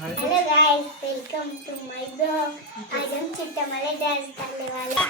Hello guys, welcome to my blog. आज हम चिट्टामाले dance करने वाले हैं।